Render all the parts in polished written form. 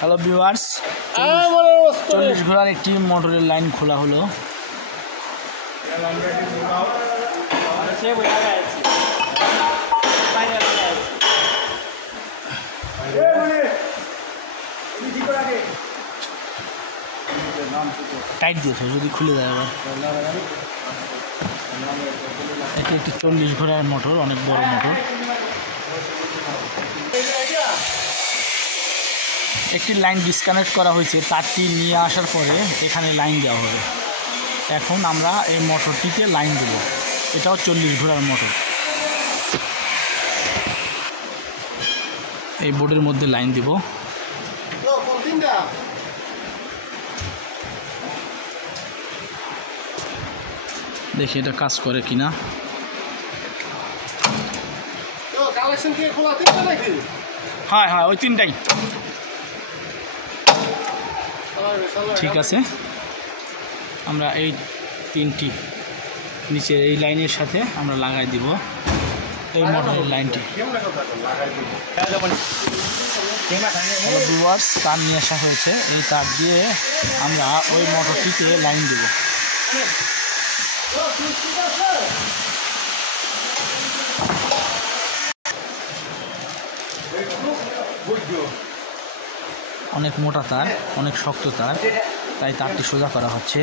Hello viewers, 40 ঘোড়ার একটি মোটরের লাইন খোলা হলো। টাইট দিয়েছে, যদি খুলে যায় আবার। এটি একটি 40 ঘোড়ার মোটর, অনেক বড় মোটর। একটি লাইন ডিসকানেক্ট করা হয়েছে, তারটি নিয়ে আসার পরে এখানে লাইন দেওয়া হবে। এখন আমরা এই মোটরটিতে লাইন দেব। এটাও 40 ঘোড়ার মোটর। এই বোর্ডের মধ্যে লাইন দিব। দেখি এটা কাজ করে কিনা। হ্যাঁ হ্যাঁ, ওই তিনটাই ঠিক আছে। আমরা এই তিনটি নিচে এই লাইনের সাথে আমরা লাগাই দিব এই মোটরের লাইনটি। ভিউয়ার্স, তার নিয়ে আসা হয়েছে। এই তার দিয়ে আমরা ওই মোটরটিতে লাইন দেব। অনেক মোটা তার, অনেক শক্ত তার, তাই তারটি সোজা করা হচ্ছে।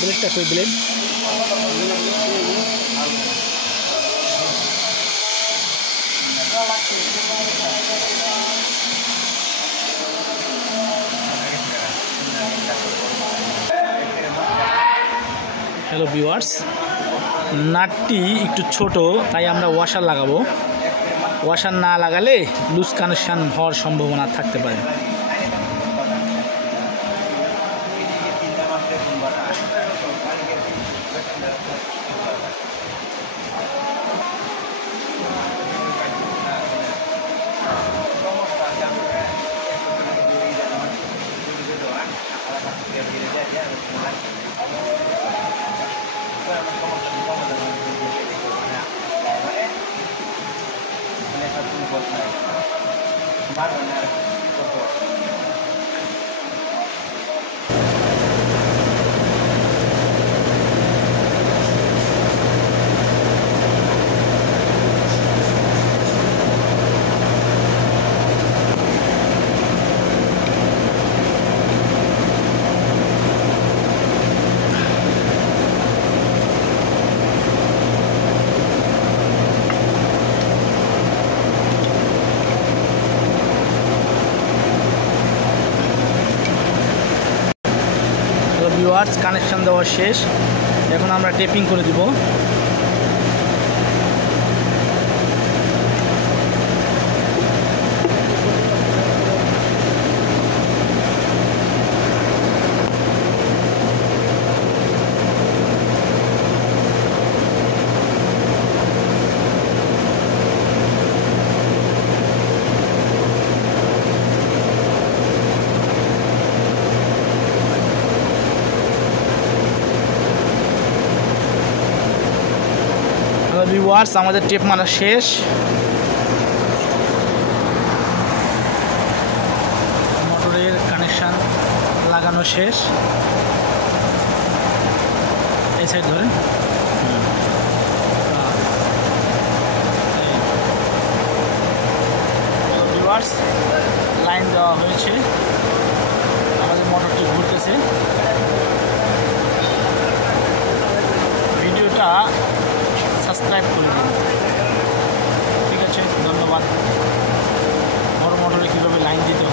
ব্লেডটা কই ব্লেড? হ্যালো ভিউয়ার্স, নাটটি একটু ছোট, তাই আমরা ওয়াশার লাগাবো। ওয়াশার না লাগালে লুজ কানেকশান হওয়ার সম্ভাবনা থাকতে পারে। ভিউয়ার্স, কানেকশন দেওয়া শেষ। এখন আমরা টেপিং করে দিব। ভিউয়ার্স, আমাদের টেপ মারা শেষ। মোটরের কানেকশান লাগানো শেষ। এই সাইড ধরে ভিউয়ার্স, লাইন দেওয়া হয়েছে। আমাদের মোটরটি ঘুরতেছে। ভিডিওটা সাবস্ক্রাইব করে দিন। ঠিক আছে, ধন্যবাদ। বড় মোটরে কীভাবে লাইন দিতে